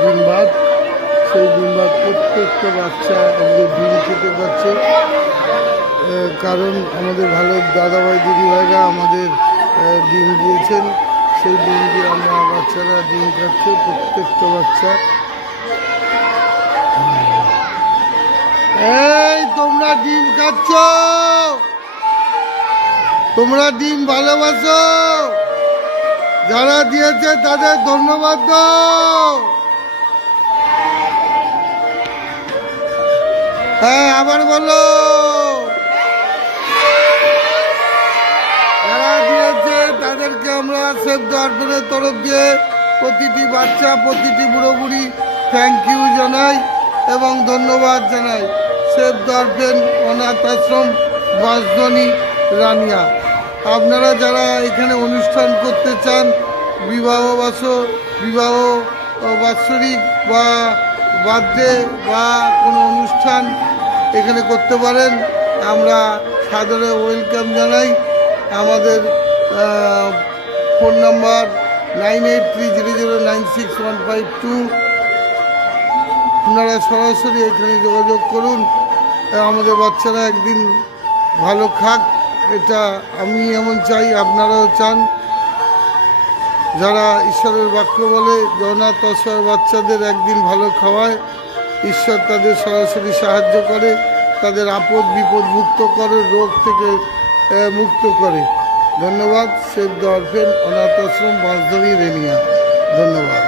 ডিম ভাত, সেই ডিম ভাত প্রত্যেকটা বাচ্চা আজকে ডিম খেতে পারছে, কারণ আমাদের ভালো দাদাভাই দিদিভাইরা আমাদের ডিম দিয়েছেন। সেই ডিম দিয়ে আমরা বাচ্চারা ডিম খাচ্ছে, প্রত্যেকটা বাচ্চা। এই তোমরা ডিম খাচ্ছ, তোমরা ডিম ভালোবাসো, যারা দিয়েছে তাদের ধন্যবাদ দাও। হ্যাঁ, আবার বলো। যারা দিয়েছে তাদেরকে আমরা সেভ দ্য অরফানেজের তরফ দিয়ে প্রতিটি বাচ্চা, প্রতিটি বুড়ো বুড়ি থ্যাংক ইউ জানাই এবং ধন্যবাদ জানাই। সেভ দ্য অরফান অনাথ আশ্রম বাঁশদ্রোণী রানিয়া। আপনারা যারা এখানে অনুষ্ঠান করতে চান, বিবাহ বাৎসরিক বা বার্থডে বা কোনো অনুষ্ঠান এখানে করতে পারেন, আমরা সাদরে ওয়েলকাম জানাই। আমাদের ফোন নাম্বার 9830096152। আপনারা সরাসরি এখানে যোগাযোগ করুন। আমাদের বাচ্চারা একদিন ভালো খাক, এটা আমি এমন চাই, আপনারাও চান। যারা ঈশ্বরের বাক্য বলে অনাথ অসহায় বাচ্চাদের একদিন ভালো খাওয়ায়, ঈশ্বর তাদের সরাসরি সাহায্য করে, তাদের আপদ বিপদ মুক্ত করে, রোগ থেকে মুক্ত করে। ধন্যবাদ। সেভ দ্য অরফান অনাথ আশ্রম বাঁশদ্রোণী রানিয়া। ধন্যবাদ।